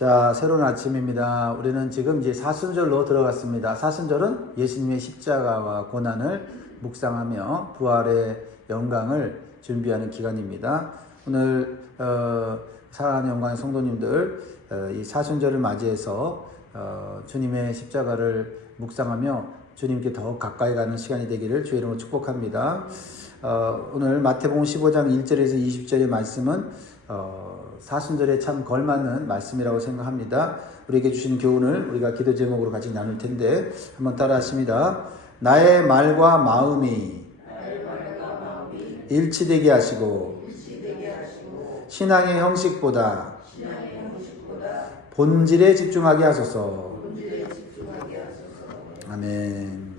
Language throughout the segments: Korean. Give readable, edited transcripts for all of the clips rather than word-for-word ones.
자, 새로운 아침입니다. 우리는 지금 이제 사순절로 들어갔습니다. 사순절은 예수님의 십자가와 고난을 묵상하며 부활의 영광을 준비하는 기간입니다. 오늘 사랑하는 영광의 성도님들, 이 사순절을 맞이해서 주님의 십자가를 묵상하며 주님께 더 가까이 가는 시간이 되기를 주의 이름으로 축복합니다. 오늘 마태복음 15장 1절에서 20절의 말씀은 사순절에 참 걸맞는 말씀이라고 생각합니다. 우리에게 주신 교훈을 우리가 기도 제목으로 같이 나눌 텐데 한번 따라 하십니다. 나의 말과 마음이 일치되게 하시고 신앙의 형식보다 본질에 집중하게 하소서. 아멘.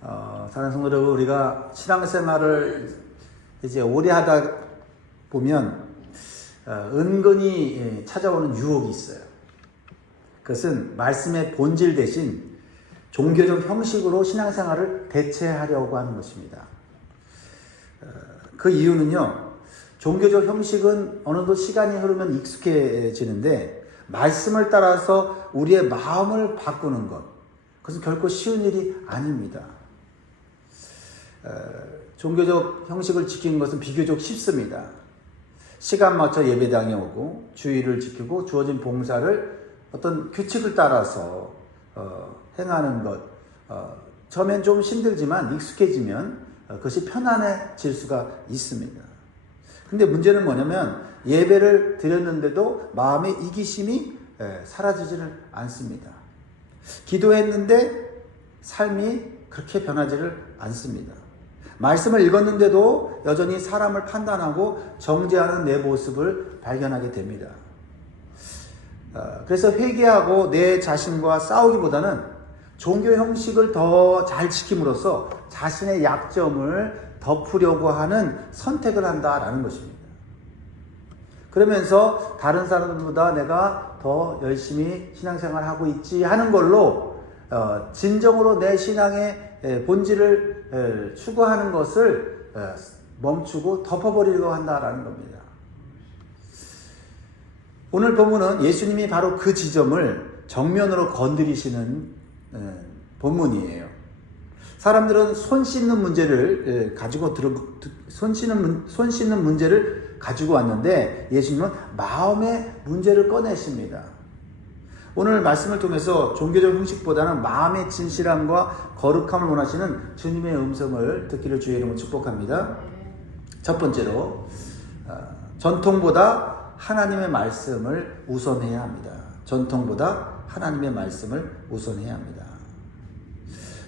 사랑하는 성도 여러분, 우리가 신앙생활을 이제 오래 하다 보면 은근히 찾아오는 유혹이 있어요. 그것은 말씀의 본질 대신 종교적 형식으로 신앙생활을 대체하려고 하는 것입니다. 그 이유는요, 종교적 형식은 어느 정도 시간이 흐르면 익숙해지는데 말씀을 따라서 우리의 마음을 바꾸는 것, 그것은 결코 쉬운 일이 아닙니다. 종교적 형식을 지키는 것은 비교적 쉽습니다. 시간 맞춰 예배당에 오고 주의를 지키고 주어진 봉사를 어떤 규칙을 따라서 행하는 것, 처음엔 좀 힘들지만 익숙해지면 그것이 편안해질 수가 있습니다. 근데 문제는 뭐냐면 예배를 드렸는데도 마음의 이기심이 사라지지를 않습니다. 기도했는데 삶이 그렇게 변하지를 않습니다. 말씀을 읽었는데도 여전히 사람을 판단하고 정죄하는 내 모습을 발견하게 됩니다. 그래서 회개하고 내 자신과 싸우기보다는 종교 형식을 더 잘 지킴으로써 자신의 약점을 덮으려고 하는 선택을 한다라는 것입니다. 그러면서 다른 사람들보다 내가 더 열심히 신앙생활을 하고 있지 하는 걸로 진정으로 내 신앙의 본질을 추구하는 것을 멈추고 덮어버리려고 한다라는 겁니다. 오늘 본문은 예수님이 바로 그 지점을 정면으로 건드리시는 본문이에요. 사람들은 손 씻는 문제를 손 씻는 문제를 가지고 왔는데 예수님은 마음의 문제를 꺼내십니다. 오늘 말씀을 통해서 종교적 형식보다는 마음의 진실함과 거룩함을 원하시는 주님의 음성을 듣기를 주의 이름으로 축복합니다. 첫 번째로 전통보다 하나님의 말씀을 우선해야 합니다. 전통보다 하나님의 말씀을 우선해야 합니다.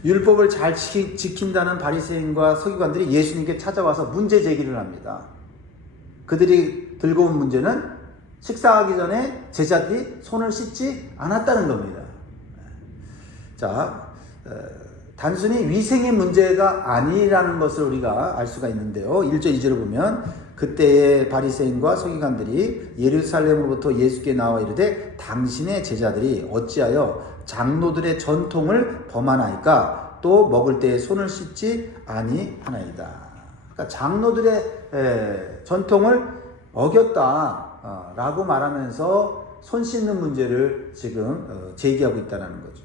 율법을 잘 지킨다는 바리새인과 서기관들이 예수님께 찾아와서 문제 제기를 합니다. 그들이 들고 온 문제는 식사하기 전에 제자들이 손을 씻지 않았다는 겁니다. 자, 단순히 위생의 문제가 아니라는 것을 우리가 알 수가 있는데요. 1절 2절을 보면 그때의 바리새인과 서기관들이 예루살렘으로부터 예수께 나와 이르되 당신의 제자들이 어찌하여 장로들의 전통을 범하나이까 또 먹을 때에 손을 씻지 아니하나이다. 그러니까 장로들의 전통을 어겼다 라고 말하면서 손 씻는 문제를 지금 제기하고 있다는 거죠.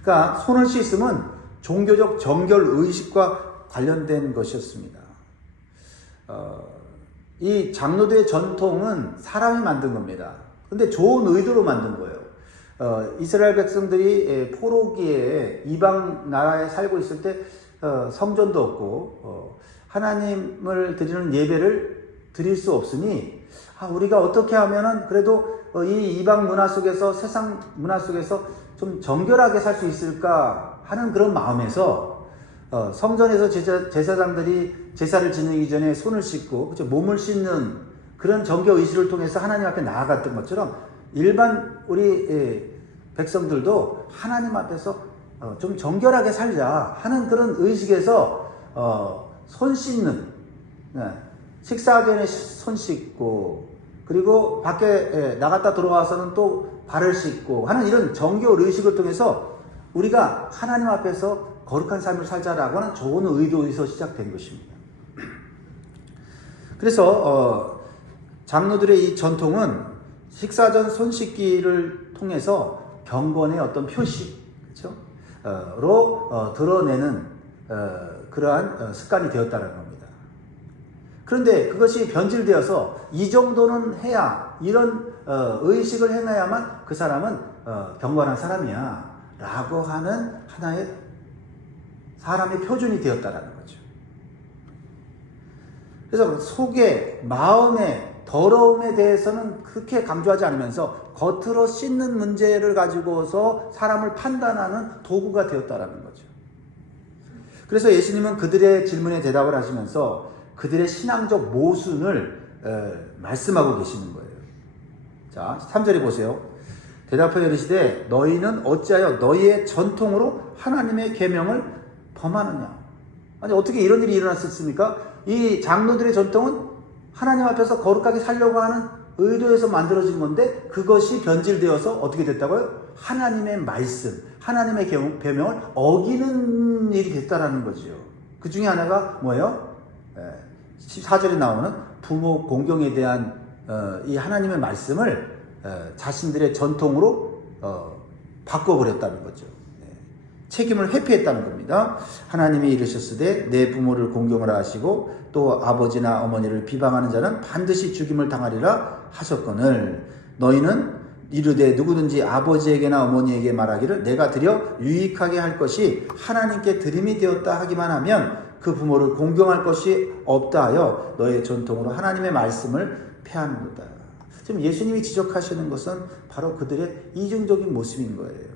그러니까 손을 씻음은 종교적 정결 의식과 관련된 것이었습니다. 이 장로들의 전통은 사람이 만든 겁니다. 근데 좋은 의도로 만든 거예요. 이스라엘 백성들이 포로기에 이방 나라에 살고 있을 때 성전도 없고 하나님을 드리는 예배를 드릴 수 없으니 우리가 어떻게 하면은 그래도 이 이방 문화 속에서 세상 문화 속에서 좀 정결하게 살 수 있을까 하는 그런 마음에서 성전에서 제사장들이 제사를 지내기 전에 손을 씻고 그렇죠? 몸을 씻는 그런 정결 의식을 통해서 하나님 앞에 나아갔던 것처럼 일반 우리 백성들도 하나님 앞에서 좀 정결하게 살자 하는 그런 의식에서 손 씻는, 식사하기 전에 손 씻고 그리고 밖에 나갔다 들어와서는 또 발을 씻고 하는 이런 정결 의식을 통해서 우리가 하나님 앞에서 거룩한 삶을 살자라고 하는 좋은 의도에서 시작된 것입니다. 그래서 장로들의 이 전통은 식사 전 손 씻기를 통해서 경건의 어떤 표시, 그렇죠? 로 드러내는 그러한 습관이 되었다는 겁니다. 그런데 그것이 변질되어서 이 정도는 해야, 이런 의식을 행해야만 그 사람은 경건한 사람이야 라고 하는 하나의 사람의 표준이 되었다는 거죠. 그래서 속의 마음의 더러움에 대해서는 그렇게 강조하지 않으면서 겉으로 씻는 문제를 가지고서 사람을 판단하는 도구가 되었다는 거죠. 그래서 예수님은 그들의 질문에 대답을 하시면서 그들의 신앙적 모순을 말씀하고 계시는 거예요. 자, 3절에 보세요. 대답하여 이르시되 너희는 어찌하여 너희의 전통으로 하나님의 계명을 범하느냐. 아니, 어떻게 이런 일이 일어났었습니까? 이 장로들의 전통은 하나님 앞에서 거룩하게 살려고 하는 의도에서 만들어진 건데 그것이 변질되어서 어떻게 됐다고요? 하나님의 말씀, 하나님의 계명을 어기는 일이 됐다라는 거죠. 그 중에 하나가 뭐예요? 14절에 나오는 부모 공경에 대한 이 하나님의 말씀을 자신들의 전통으로 바꿔버렸다는 거죠. 책임을 회피했다는 겁니다. 하나님이 이르셨으되 내 부모를 공경을 하시고 또 아버지나 어머니를 비방하는 자는 반드시 죽임을 당하리라 하셨거늘 너희는 이르되 누구든지 아버지에게나 어머니에게 말하기를 내가 드려 유익하게 할 것이 하나님께 드림이 되었다 하기만 하면 그 부모를 공경할 것이 없다 하여 너의 전통으로 하나님의 말씀을 폐하는도다. 지금 예수님이 지적하시는 것은 바로 그들의 이중적인 모습인 거예요.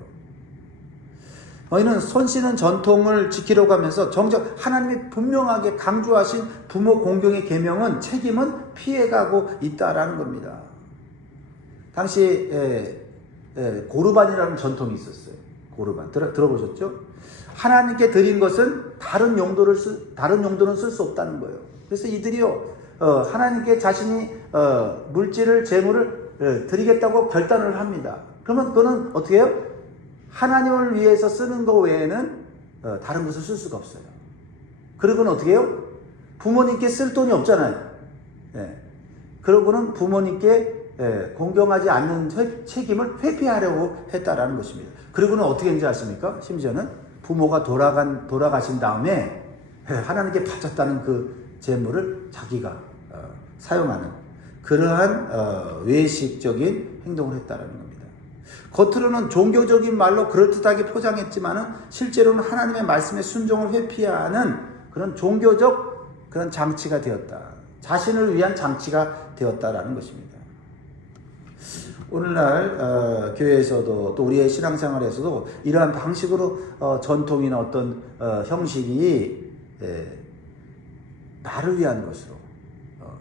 너희는 손 씻는 전통을 지키려고 하면서 정작 하나님이 분명하게 강조하신 부모 공경의 계명은 책임은 피해가고 있다라는 겁니다. 당시 고르반이라는 전통이 있었어요. 고르반 들어보셨죠? 하나님께 드린 것은 다른 용도는 쓸 수 없다는 거예요. 그래서 이들이요 하나님께 자신이 물질을 재물을 드리겠다고 결단을 합니다. 그러면 그거는 어떻게 해요? 하나님을 위해서 쓰는 것 외에는 다른 것을 쓸 수가 없어요. 그러고는 어떻게 해요? 부모님께 쓸 돈이 없잖아요. 그러고는 부모님께 공경하지 않는 책임을 회피하려고 했다라는 것입니다. 그리고는 어떻게 했는지 아십니까? 심지어는 부모가 돌아가신 다음에 하나님께 바쳤다는 그 재물을 자기가 사용하는 그러한 외식적인 행동을 했다라는 겁니다. 겉으로는 종교적인 말로 그럴듯하게 포장했지만은 실제로는 하나님의 말씀에 순종을 회피하는 그런 종교적 그런 장치가 되었다. 자신을 위한 장치가 되었다라는 것입니다. 오늘날 교회에서도 또 우리의 신앙생활에서도 이러한 방식으로 전통이나 어떤 형식이 나를 위한 것으로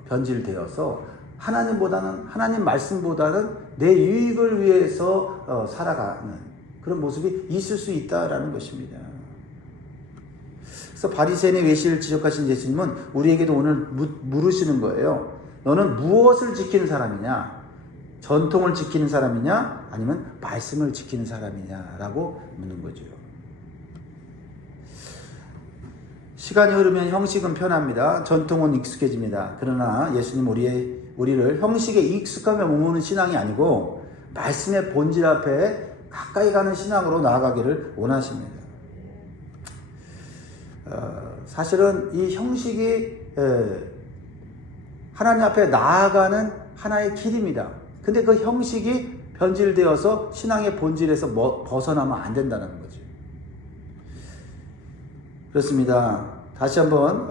변질되어서 하나님 말씀보다는 내 유익을 위해서 살아가는 그런 모습이 있을 수 있다라는 것입니다. 그래서 바리새인의 외식을 지적하신 예수님은 우리에게도 오늘 물으시는 거예요. 너는 무엇을 지키는 사람이냐? 전통을 지키는 사람이냐? 아니면 말씀을 지키는 사람이냐라고 묻는 거죠. 시간이 흐르면 형식은 편합니다. 전통은 익숙해집니다. 그러나 예수님 우리를 형식에 익숙하며 머무는 신앙이 아니고 말씀의 본질 앞에 가까이 가는 신앙으로 나아가기를 원하십니다. 사실은 이 형식이 하나님 앞에 나아가는 하나의 길입니다. 근데 그 형식이 변질되어서 신앙의 본질에서 벗어나면 안 된다는 거죠. 그렇습니다. 다시 한번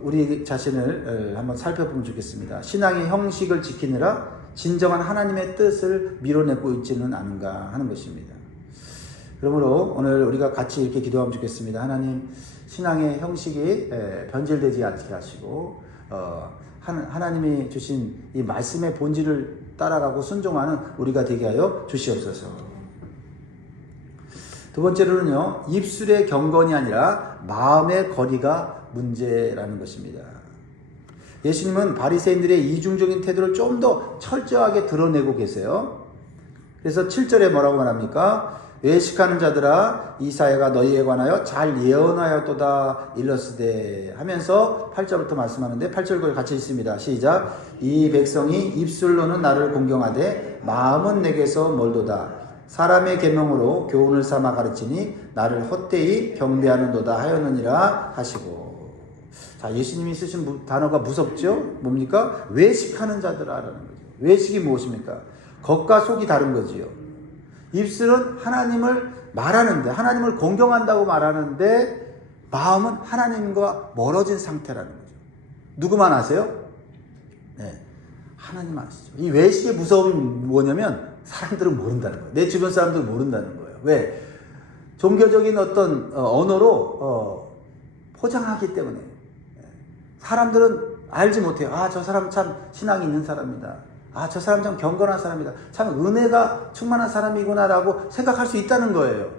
우리 자신을 한번 살펴보면 좋겠습니다. 신앙의 형식을 지키느라 진정한 하나님의 뜻을 밀어내고 있지는 않은가 하는 것입니다. 그러므로 오늘 우리가 같이 이렇게 기도하면 좋겠습니다. 하나님, 신앙의 형식이 변질되지 않게 하시고 하나님이 주신 이 말씀의 본질을 따라가고 순종하는 우리가 되게 하여 주시옵소서. 두 번째로는요, 입술의 경건이 아니라 마음의 거리가 문제라는 것입니다. 예수님은 바리새인들의 이중적인 태도를 좀 더 철저하게 드러내고 계세요. 그래서 7절에 뭐라고 말합니까? 외식하는 자들아 이사야가 너희에 관하여 잘 예언하였도다 일러스되 하면서 8절부터 말씀하는데 8절 같이 읽습니다. 시작. 이 백성이 입술로는 나를 공경하되 마음은 내게서 멀도다. 사람의 계명으로 교훈을 삼아 가르치니 나를 헛되이 경배하는도다 하였느니라 하시고. 자, 예수님이 쓰신 단어가 무섭죠? 뭡니까? 외식하는 자들아라는 거죠. 외식이 무엇입니까? 겉과 속이 다른 거지요. 입술은 하나님을 말하는데, 하나님을 공경한다고 말하는데, 마음은 하나님과 멀어진 상태라는 거죠. 누구만 아세요? 네, 하나님만 아시죠. 이 외식의 무서움이 뭐냐면, 사람들은 모른다는 거예요. 내 주변 사람들은 모른다는 거예요. 왜? 종교적인 어떤 언어로 포장하기 때문에. 사람들은 알지 못해요. 아, 저 사람 참 신앙이 있는 사람이다. 아, 저 사람 참 경건한 사람이다. 참 은혜가 충만한 사람이구나라고 생각할 수 있다는 거예요.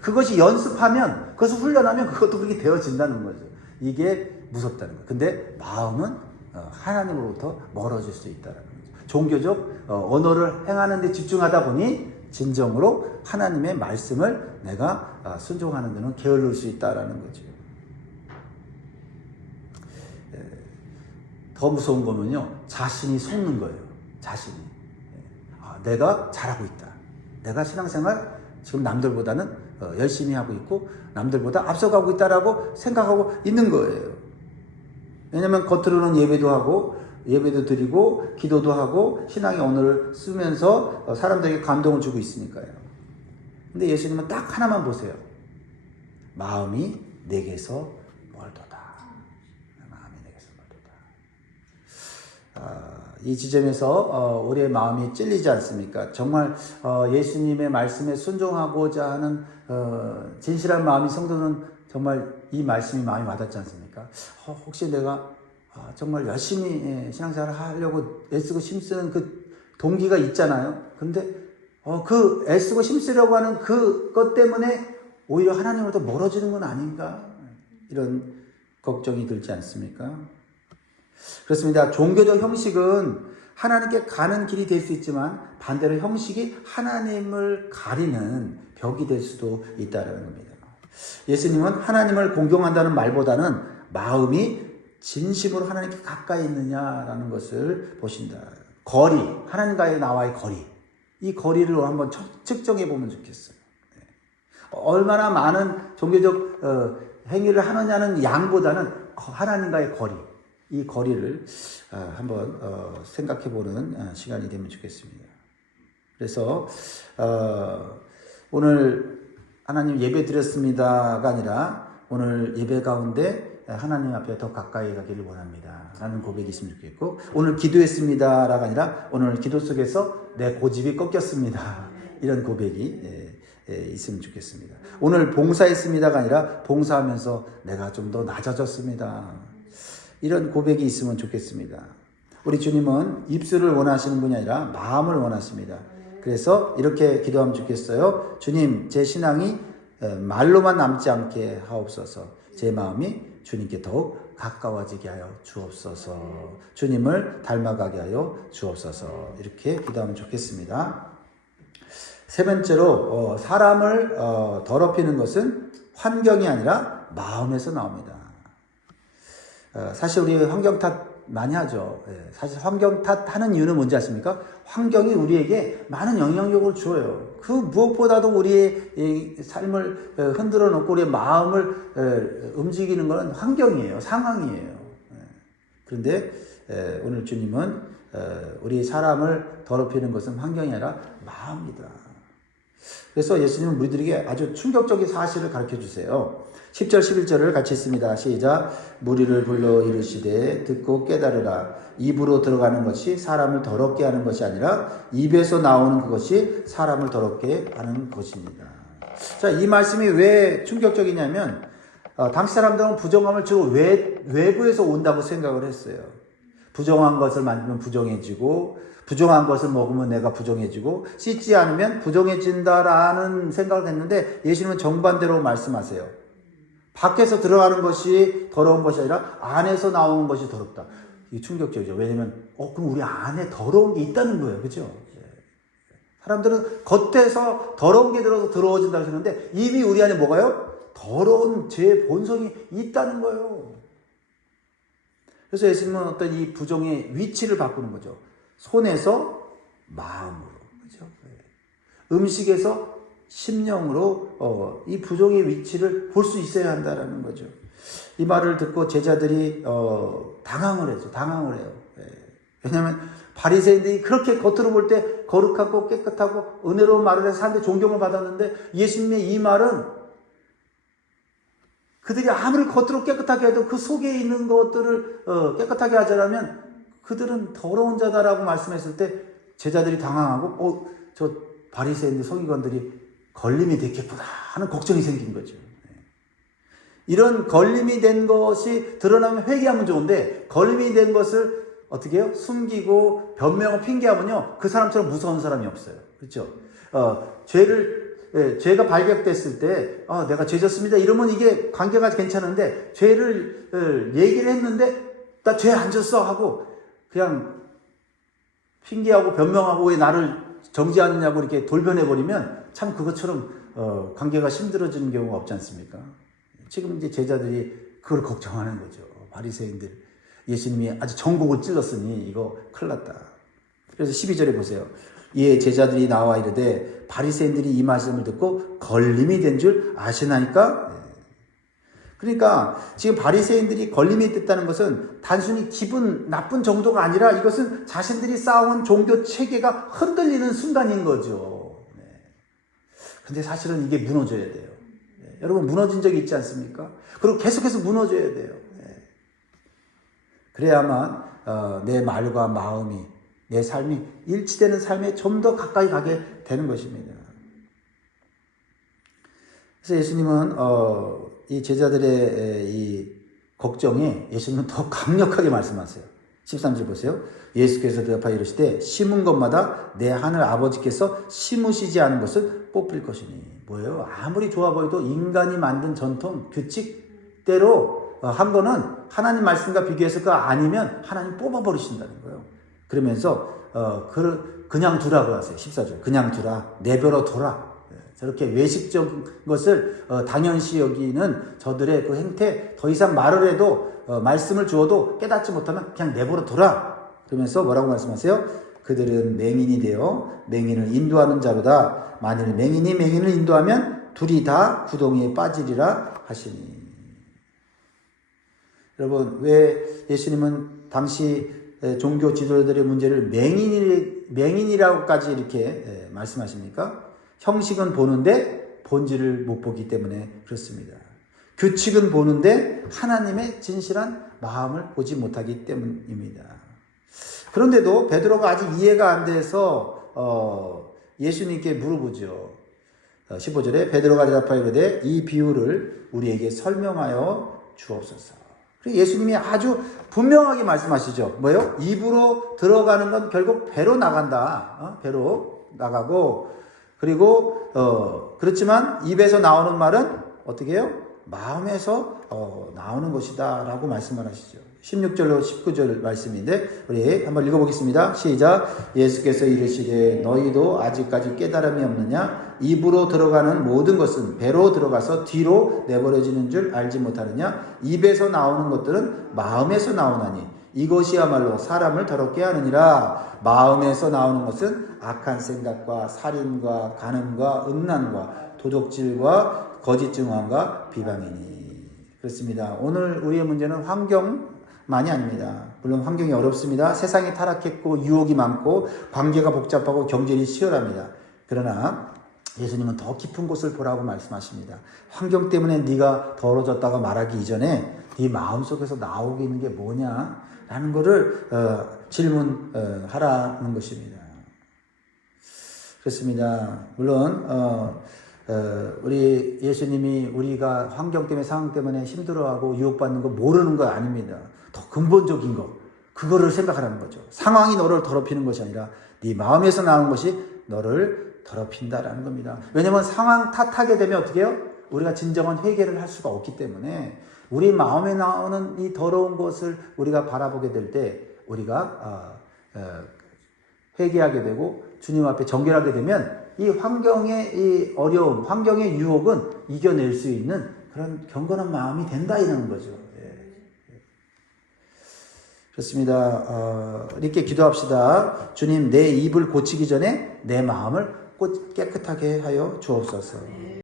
그것이 연습하면, 그것을 훈련하면 그것도 그렇게 되어진다는 거죠. 이게 무섭다는 거예요. 근데 마음은 하나님으로부터 멀어질 수 있다는 거죠. 종교적 언어를 행하는 데 집중하다 보니 진정으로 하나님의 말씀을 내가 순종하는 데는 게을릴 수 있다는 거죠. 더 무서운 거면요, 자신이 속는 거예요. 자신이. 내가 잘하고 있다. 내가 신앙생활 지금 남들보다는 열심히 하고 있고 남들보다 앞서가고 있다라고 생각하고 있는 거예요. 왜냐하면 겉으로는 예배도 하고 예배도 드리고 기도도 하고 신앙의 언어를 쓰면서 사람들에게 감동을 주고 있으니까요. 근데 예수님은 딱 하나만 보세요. 마음이 내게서 멀도다. 마음이 내게서 멀도다. 이 지점에서 우리의 마음이 찔리지 않습니까? 정말 예수님의 말씀에 순종하고자 하는 진실한 마음이 성도는 정말 이 말씀이 마음이 와닿지 않습니까? 혹시 내가 정말 열심히 신앙생활을 하려고 애쓰고 힘쓰는 그 동기가 있잖아요. 근데 그 애쓰고 힘쓰려고 하는 그것 때문에 오히려 하나님으로부터 멀어지는 건 아닌가? 이런 걱정이 들지 않습니까? 그렇습니다. 종교적 형식은 하나님께 가는 길이 될 수 있지만 반대로 형식이 하나님을 가리는 벽이 될 수도 있다는 겁니다. 예수님은 하나님을 공경한다는 말보다는 마음이 진심으로 하나님께 가까이 있느냐라는 것을 보신다. 거리, 하나님과의 나와의 거리. 이 거리를 한번 측정해 보면 좋겠어요. 얼마나 많은 종교적 행위를 하느냐는 양보다는 하나님과의 거리. 이 거리를 한번 생각해 보는 시간이 되면 좋겠습니다. 그래서 오늘 하나님 예배 드렸습니다가 아니라 오늘 예배 가운데 하나님 앞에 더 가까이 가기를 원합니다 라는 고백이 있으면 좋겠고, 오늘 기도했습니다가 아니라 오늘 기도 속에서 내 고집이 꺾였습니다 이런 고백이 있으면 좋겠습니다. 오늘 봉사했습니다가 아니라 봉사하면서 내가 좀 더 낮아졌습니다, 이런 고백이 있으면 좋겠습니다. 우리 주님은 입술을 원하시는 분이 아니라 마음을 원하십니다. 그래서 이렇게 기도하면 좋겠어요. 주님, 제 신앙이 말로만 남지 않게 하옵소서. 제 마음이 주님께 더욱 가까워지게 하여 주옵소서. 주님을 닮아가게 하여 주옵소서. 이렇게 기도하면 좋겠습니다. 세 번째로 사람을 더럽히는 것은 환경이 아니라 마음에서 나옵니다. 사실 우리 환경 탓 많이 하죠. 사실 환경 탓하는 이유는 뭔지 아십니까? 환경이 우리에게 많은 영향력을 줘요. 그 무엇보다도 우리의 이 삶을 흔들어 놓고 우리의 마음을 움직이는 것은 환경이에요. 상황이에요. 그런데 오늘 주님은 우리 사람을 더럽히는 것은 환경이 아니라 마음이다. 그래서 예수님은 우리들에게 아주 충격적인 사실을 가르쳐 주세요. 10절 11절을 같이 읽습니다. 시작. 무리를 불러 이르시되 듣고 깨달으라. 입으로 들어가는 것이 사람을 더럽게 하는 것이 아니라 입에서 나오는 그것이 사람을 더럽게 하는 것입니다. 자, 이 말씀이 왜 충격적이냐면 당시 사람들은 부정함을 주로 외부에서 온다고 생각을 했어요. 부정한 것을 만들면 부정해지고, 부정한 것을 먹으면 내가 부정해지고, 씻지 않으면 부정해진다라는 생각을 했는데 예수님은 정반대로 말씀하세요. 밖에서 들어가는 것이 더러운 것이 아니라 안에서 나오는 것이 더럽다. 이게 충격적이죠. 왜냐면 그럼 우리 안에 더러운 게 있다는 거예요. 그죠? 사람들은 겉에서 더러운 게 들어서 더러워진다고 하시는데 이미 우리 안에 뭐가요? 더러운 죄의 본성이 있다는 거예요. 그래서 예수님은 어떤 이 부종의 위치를 바꾸는 거죠. 손에서 마음으로, 그렇죠? 음식에서 심령으로 이 부종의 위치를 볼 수 있어야 한다라는 거죠. 이 말을 듣고 제자들이 당황을 해요. 왜냐하면 바리새인들이 그렇게 겉으로 볼 때 거룩하고 깨끗하고 은혜로운 말을 해서 사람들이 존경을 받았는데 예수님의 이 말은 그들이 아무리 겉으로 깨끗하게 해도 그 속에 있는 것들을 깨끗하게 하자면 그들은 더러운 자다라고 말씀했을 때 제자들이 당황하고 저 바리새인들 서기관들이 걸림이 됐겠구나 하는 걱정이 생긴 거죠. 이런 걸림이 된 것이 드러나면 회개하면 좋은데 걸림이 된 것을 어떻게 해요? 숨기고 변명을 핑계하면요 그 사람처럼 무서운 사람이 없어요. 그렇죠? 죄가 발견됐을 때 내가 죄 졌습니다 이러면 이게 관계가 괜찮은데 죄를 얘기를 했는데 나 죄 안 졌어 하고 그냥 핑계하고 변명하고 왜 나를 정죄하느냐고 이렇게 돌변해버리면 참 그것처럼 관계가 힘들어지는 경우가 없지 않습니까? 지금 이제 제자들이 그걸 걱정하는 거죠. 바리새인들 예수님이 아주 전곡을 찔렀으니 이거 큰일 났다. 그래서 12절에 보세요. 이에 제자들이 나와 이르되 바리새인들이 이 말씀을 듣고 걸림이 된 줄 아시나이까? 그러니까 지금 바리새인들이 걸림이 됐다는 것은 단순히 기분 나쁜 정도가 아니라 이것은 자신들이 쌓아온 종교 체계가 흔들리는 순간인 거죠. 그런데 사실은 이게 무너져야 돼요. 여러분 무너진 적이 있지 않습니까? 그리고 계속해서 무너져야 돼요. 그래야만 내 말과 마음이 내 삶이 일치되는 삶에 좀 더 가까이 가게 되는 것입니다. 그래서 예수님은 이 제자들의 이 걱정에 예수님은 더 강력하게 말씀하세요. 13절 보세요. 예수께서 대답하여 이르시되 심은 것마다 내 하늘 아버지께서 심으시지 않은 것을 뽑힐 것이니. 뭐예요? 아무리 좋아 보여도 인간이 만든 전통, 규칙대로 한 거는 하나님 말씀과 비교해서 그거 아니면 하나님 뽑아버리신다는 거예요. 그러면서 그냥 두라고 하세요. 14절. 그냥 두라. 내버려 둬라. 저렇게 외식적인 것을 당연시 여기는 저들의 그 행태 더 이상 말을 해도 말씀을 주어도 깨닫지 못하면 그냥 내버려 둬라. 그러면서 뭐라고 말씀하세요? 그들은 맹인이 되어 맹인을 인도하는 자로다. 만일 맹인이 맹인을 인도하면 둘이 다 구덩이에 빠지리라 하시니. 여러분 왜 예수님은 당시 종교 지도자들의 문제를 맹인이라고까지 이렇게 말씀하십니까? 형식은 보는데 본질을 못 보기 때문에 그렇습니다. 규칙은 보는데 하나님의 진실한 마음을 보지 못하기 때문입니다. 그런데도 베드로가 아직 이해가 안 돼서 예수님께 물어보죠. 15절에 베드로가 대답하여 이르되 이 비유를 우리에게 설명하여 주옵소서. 그리고 예수님이 아주 분명하게 말씀하시죠. 뭐예요? 입으로 들어가는 건 결국 배로 나간다. 배로 나가고 그리고 그렇지만 입에서 나오는 말은 어떻게 해요? 마음에서 나오는 것이다 라고 말씀을 하시죠. 16절로 19절 말씀인데 우리 한번 읽어보겠습니다. 시작. 예수께서 이르시되 너희도 아직까지 깨달음이 없느냐? 입으로 들어가는 모든 것은 배로 들어가서 뒤로 내버려지는 줄 알지 못하느냐? 입에서 나오는 것들은 마음에서 나오나니 이것이야말로 사람을 더럽게 하느니라. 마음에서 나오는 것은 악한 생각과 살인과 간음과 음란과 도적질과 거짓 증언과 비방이니. 그렇습니다. 오늘 우리의 문제는 환경만이 아닙니다. 물론 환경이 어렵습니다. 세상이 타락했고 유혹이 많고 관계가 복잡하고 경쟁이 치열합니다. 그러나 예수님은 더 깊은 곳을 보라고 말씀하십니다. 환경 때문에 네가 더러워졌다고 말하기 이전에 네 마음속에서 나오고 있는 게 뭐냐 라는 것을 질문하라는 것입니다. 그렇습니다. 물론 우리 예수님이 우리가 환경 때문에 상황 때문에 힘들어하고 유혹받는 거 모르는 거 아닙니다. 더 근본적인 거 그거를 생각하라는 거죠. 상황이 너를 더럽히는 것이 아니라 네 마음에서 나오는 것이 너를 더럽힌다라는 겁니다. 왜냐하면 상황 탓하게 되면 어떻게 해요? 우리가 진정한 회개를 할 수가 없기 때문에 우리 마음에 나오는 이 더러운 것을 우리가 바라보게 될 때 우리가 회개하게 되고 주님 앞에 정결하게 되면 이 환경의 이 어려움, 환경의 유혹은 이겨낼 수 있는 그런 경건한 마음이 된다 이런 거죠. 그렇습니다. 이렇게 기도합시다. 주님, 내 입을 고치기 전에 내 마음을 깨끗하게 하여 주옵소서.